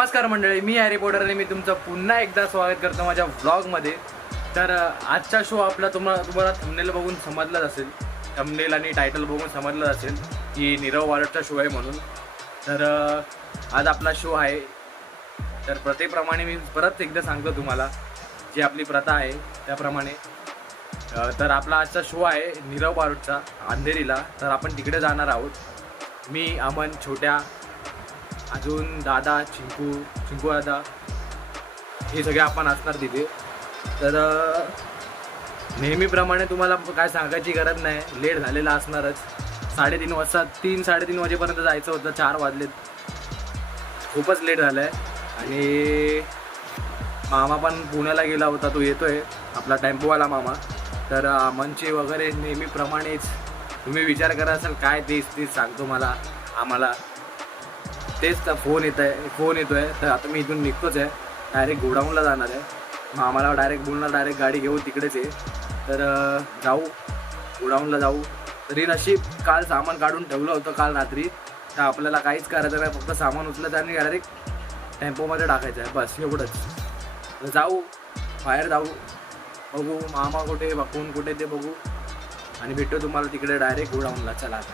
नमस्कार मंडळी, मी Harry Potter आणि मी तुमचं पुन्हा एकदा स्वागत करतो माझ्या व्लॉगमध्ये। तर आजचा शो आपला तुम्हाला थंबनेल बघून समजलाच असेल, थंबनेल आणि टायटल बघून समजलं असेल की नीरव वाडचा शो आहे म्हणून। तर आज आपला शो आहे। तर प्रथेप्रमाणे मी परत एकदा सांगतो तुम्हाला, जी आपली प्रथा आहे त्याप्रमाणे। तर आपला आजचा शो आहे नीरव वाडचा अंधेरीला। तर आपण तिकडे जाणार आहोत। मी, अमन, छोट्या, अजून दादा, चिंकू दादा, हे सगळे आपण असणार तिथे। तर नेहमीप्रमाणे तुम्हाला काय सांगायची गरज नाही, लेट झालेला असणारच। 3:30 वाजता 3-3:30 वाजेपर्यंत जायचं होतं, 4 वाजलेत, खूपच लेट झालं आहे। आणि मामा पण पुण्याला गेला होता, तो येतोय आपला टेम्पोवाला मामा। तर अमनचे वगैरे नेहमीप्रमाणेच तुम्ही विचार करा असाल काय तेच सांगतो मला आम्हाला तेच तर फोन येतोय। तर आता मी इथून निघतोच आहे, डायरेक्ट गोडाऊनला जाणार आहे। मग आम्हाला डायरेक्ट बोलणार डायरेक्ट गाडी घेऊन तिकडेच आहे। तर जाऊ गोडाऊनला जाऊ। तरी नशीब काल सामान काढून ठेवलं होतं काल रात्री, तर आपल्याला काहीच करायचं नाही, फक्त सामान उचलायचं आणि डायरेक्ट टेम्पोमध्ये टाकायचं आहे, बस एवढंच। तर जाऊ, बाहेर जाऊ, बघू मामा कुठे, कोण कुठे ते बघू आणि भेटू तुम्हाला तिकडे डायरेक्ट गोडाऊनला। चला आता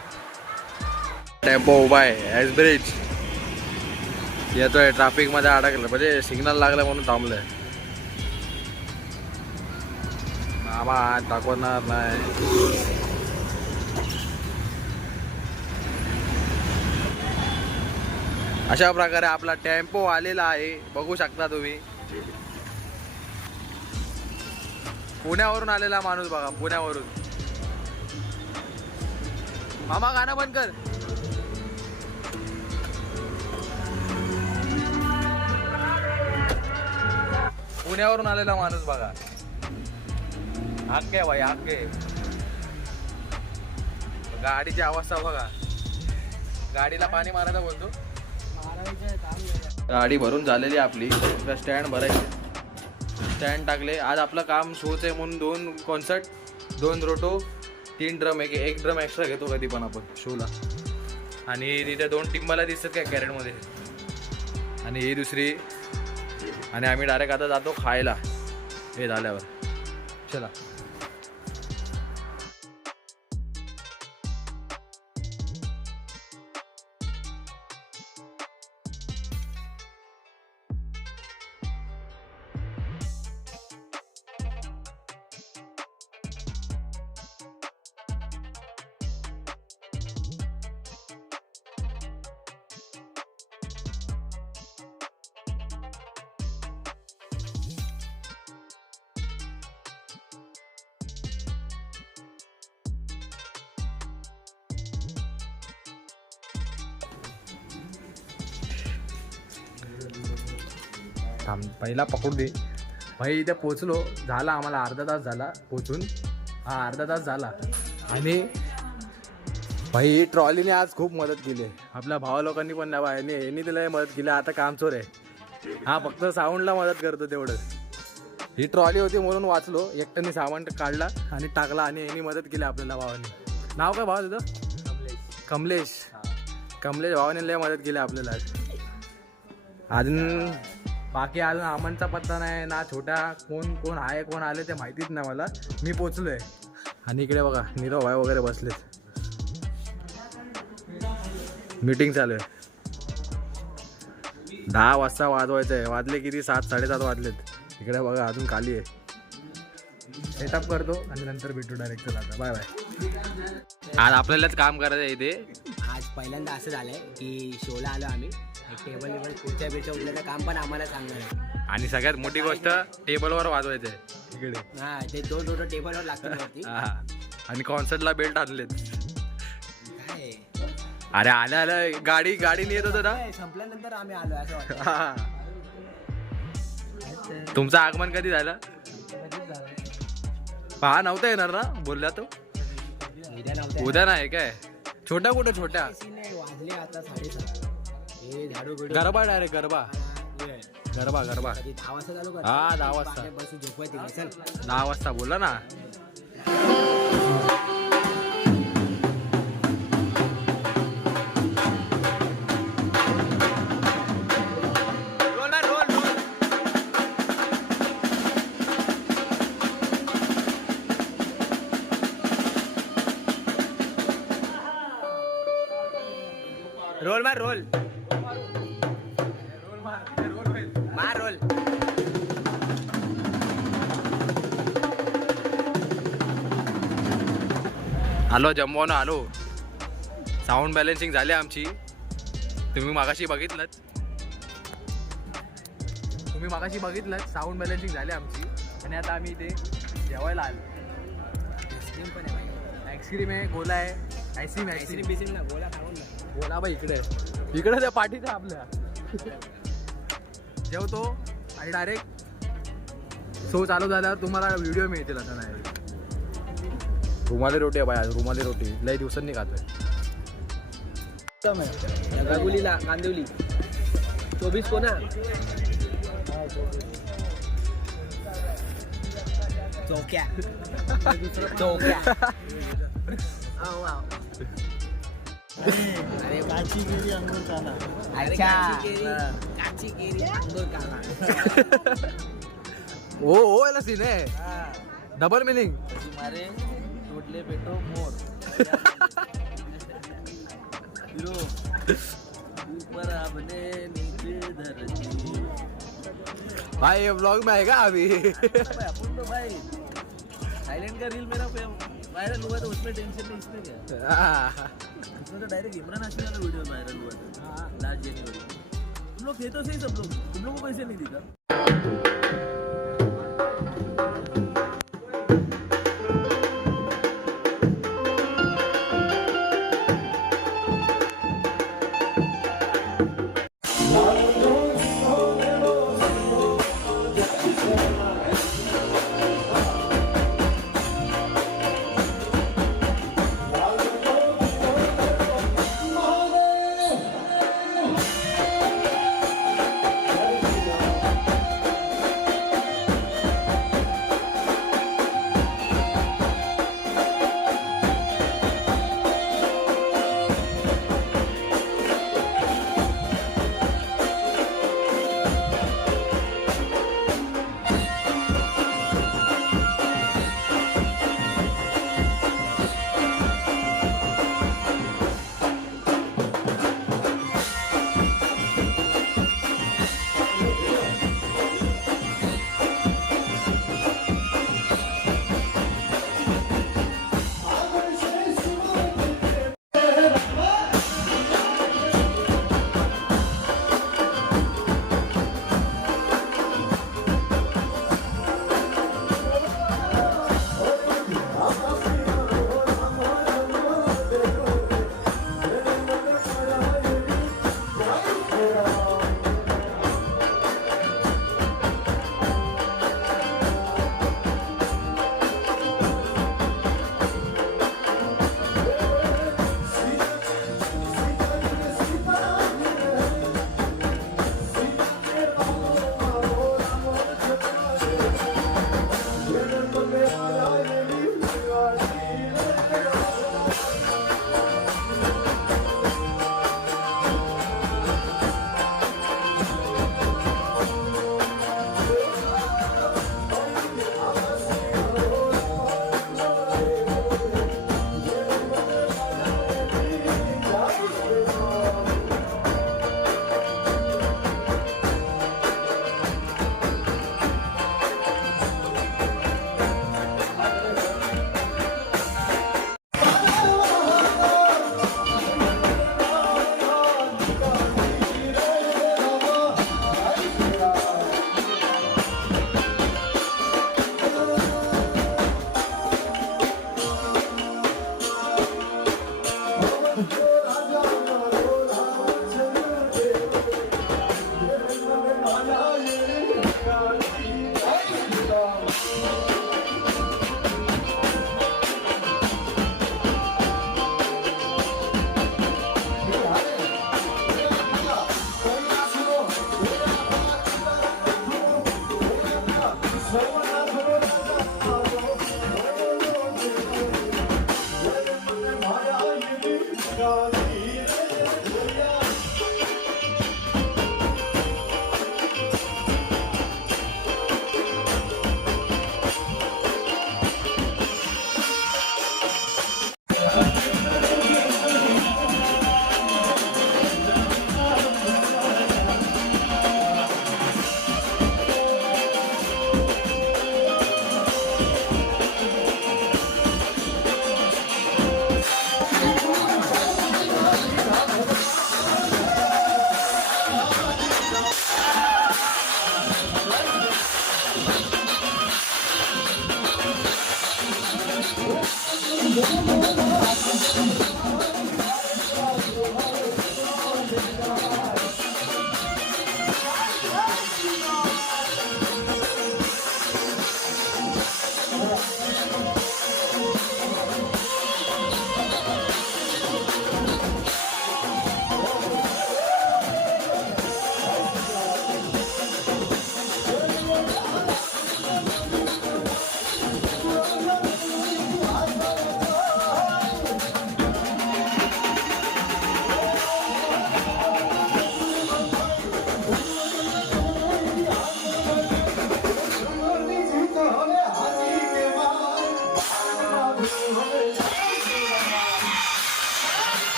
टेम्पो उभा आहे एस ब्रिज, येतोय, ट्रॅफिकमध्ये अडकलं, म्हणजे सिग्नल लागलं म्हणून थांबलंय। मामा दाखवणार नाही। अशा प्रकारे आपला टेम्पो आलेला आहे, बघू शकता तुम्ही। पुण्यावरून आलेला माणूस बघा, पुण्यावरून। मामा गाणं बंद कर। पुण्यावरून आलेला माणूस बघा, हाके भाई हाके। गाडीची अवस्था बघा, गाडीला पाणी मारायला बोलतो। गाडी भरून झालेली आपली, स्टँड भरायचे, स्टँड टाकले। आज आपलं काम शोच आहे म्हणून 2 कॉन्सर्ट, 2 रोटो, 3 ड्रम, एक ड्रम एक्स्ट्रा घेतो कधी पण आपण शोला। आणि तिथे 2 टिंबाला दिसतात काय कॅरेटमध्ये, आणि ही दुसरी। आणि आम्ही डायरेक्ट आता जातो खायला हे झाल्यावर। चला पहिला पकडू दे भाई। इथे पोचलो, झाला आम्हाला अर्धा तास झाला पोचून, हा अर्धा तास झाला। आणि भाई ट्रॉलीने आज खूप मदत केली आहे, आपल्या भावा लोकांनी पण नाही, यांनी तिला मदत केली। आता कामचोर आहे हा, फक्त साऊंडला मदत करतो तेवढंच। ही ट्रॉली होती म्हणून वाचलो, एकट्याने सामान काढला आणि टाकला, आणि यांनी मदत केली आपल्याला भावाने। नाव काय भावा तुझं? कमलेश भावाने लय मदत केली आपल्याला। अजून बाकी अजून अमनचा पत्ता नाही ना, छोट्या कोण आहे कोण आले ते माहितीच नाही मला। मी पोचलोय आणि इकडे बघा नीरव भाई वगैरे बसलेत, मीटिंग चालू आहे। 10 वाजता वाजवायचं आहे, वाजले किती 7-7:30 वाजलेत। इकडे बघा अजून खाली आहे, सेटअप करतो आणि नंतर भेटू डायरेक्ट। आता बाय बाय। आज आपल्यालाच काम करायचं आहे इथे। आज पहिल्यांदा असं झालंय की शोला आलो आम्ही, टेबल खुर्च्या बिर्च्या उचलायचं काम पण आम्हाला सांगणार आहे। आणि सगळ्यात मोठी गोष्ट टेबलवर वाजवायचं आहे इकडे। हा, ते 2 रोटो टेबलवर लागतात। आणि कॉन्सर्टला बेल्ट आणलेत। काय अरे आल्या गाडी येत होतं ना, संपल्यानंतर आम्ही आलो असं वाटतं। तुमचं आगमन कधी झालं? पहा नव्हतं येणार ना, बोलला तो उद्या नाही काय? छोट्या कुठं छोट्या वाजले आता 7:30। गरबा डायरेक्ट गरबा 10 वाजता चालू कर। हा 10 वाजता, बस झोपवायची, चल 10 वाजता बोला ना। रोल मार रोल रोल होईल. मार रोल. आलो जम्बोनं आलो. साऊंड बॅलन्सिंग झाली आमची. तुम्ही मागाशी बघितलं साऊंड बॅलन्सिंग झाली आमची. आणि आता आम्ही इथे जेवायला आलो. आईस्क्रीम पण आहे भाई. आईस्क्रीम आहे, गोला आहे. आईस्क्रीम आईस्क्रीम बिस्क्रीम ना गोला खाऊन ना. गोला बाई इकडे त्या पाठीचा आपल्या. जेवतो आणि डायरेक्ट शो चालू झाल्यावर तुम्हाला व्हिडिओ मिळतील. आता नाही रुमाली रोटी आहे बाय. आज रुमाली रोटी लई दिवसांनी खातोय. रगागुलीला कांदिवली 24 कोणा चौक्या चौक्या. अरे काची केरी अंगूर काला. काची केरी अंगूर काला. ओ याला सीन आहे. Double meaning. मारे टोटले पेटो मोर हिरो ऊपर आपने नीचे धरती. भाई ये ब्लॉग में आएगा अभी. भाई अपन तो भाई थाईलैंड का रील मेरा वायरल हुआ तो उसमें टेंशन नहीं. इसमें क्या, उसमें तो डायरेक्ट इमरान हाशमी वाला वीडियो वायरल हुआ था लास्ट जनवरी. तुम लोग थे तो सही सब लोग. तुम लोगों को कैसे नहीं दिखा.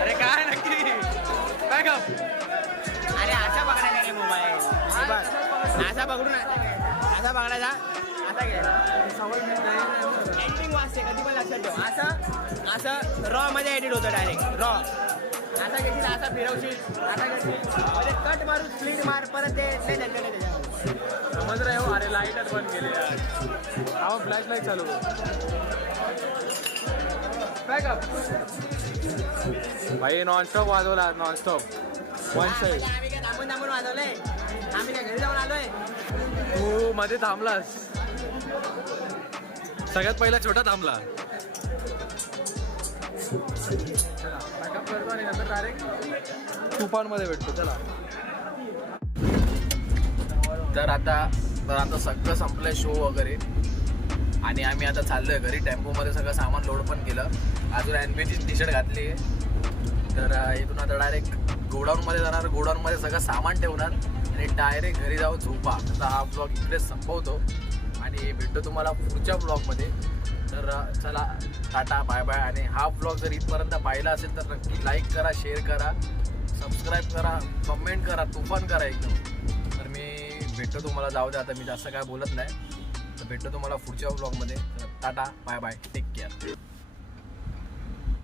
अरे काय नक्की बॅकअप. अरे असा पकडायचा रे मोबाईल, असा पकडून असा पकडायचा, असा घे. एडिटिंग वाचते कधी पण लक्षात ठेव. असं असं रॉ मध्ये एडिट होतं डायरेक्ट रॉ. असा घेशील, असा फिरवशील, असा घेशील म्हणजे कट मारून स्प्लिट मार परत ते नाही झंझट आहे त्याच्यावर. समज रहे हो. अरे लाईटच बंद केली यार. हा फ्लॅश लाईट चालू. बॅकअप भाई नॉनस्टॉप वाजवला, नॉनस्टॉप वन साईड. आम्ही काय थांबून थांबून वाजवलंय, आम्ही काय घरी जाऊन आलोय. तू मध्ये थांबलास, सगळ्यात पहिला छोटा थांबला. बॅकअप करतो आणि नंतर डायरेक्ट तुफानमध्ये भेटतो. चला. तर आता सगळं संपलंय शो वगैरे आणि आम्ही आता चाललोय घरी. टेम्पोमध्ये सगळं सामान लोड पण केलं. अजून NBची टी शर्ट घातली आहे. तर इथून आता डायरेक्ट गोडाऊनमध्ये जाणार. गोडाऊनमध्ये सगळं सामान ठेवणार आणि डायरेक्ट घरी जाऊन झोपा. आता हा ब्लॉग इकडेच संपवतो आणि भेटतो तुम्हाला पुढच्या ब्लॉगमध्ये. तर चला टाटा बाय बाय. आणि हा ब्लॉग जर इथपर्यंत पाहिला असेल तर नक्की लाईक करा, शेअर करा, सबस्क्राईब करा, कमेंट करा, तुफान करा एकदम. तर मी भेटतो तुम्हाला. जाऊ द्या आता मी जास्त काय बोलत नाही. तर भेटतो तुम्हाला पुढच्या ब्लॉगमध्ये. Tata bye bye, take care.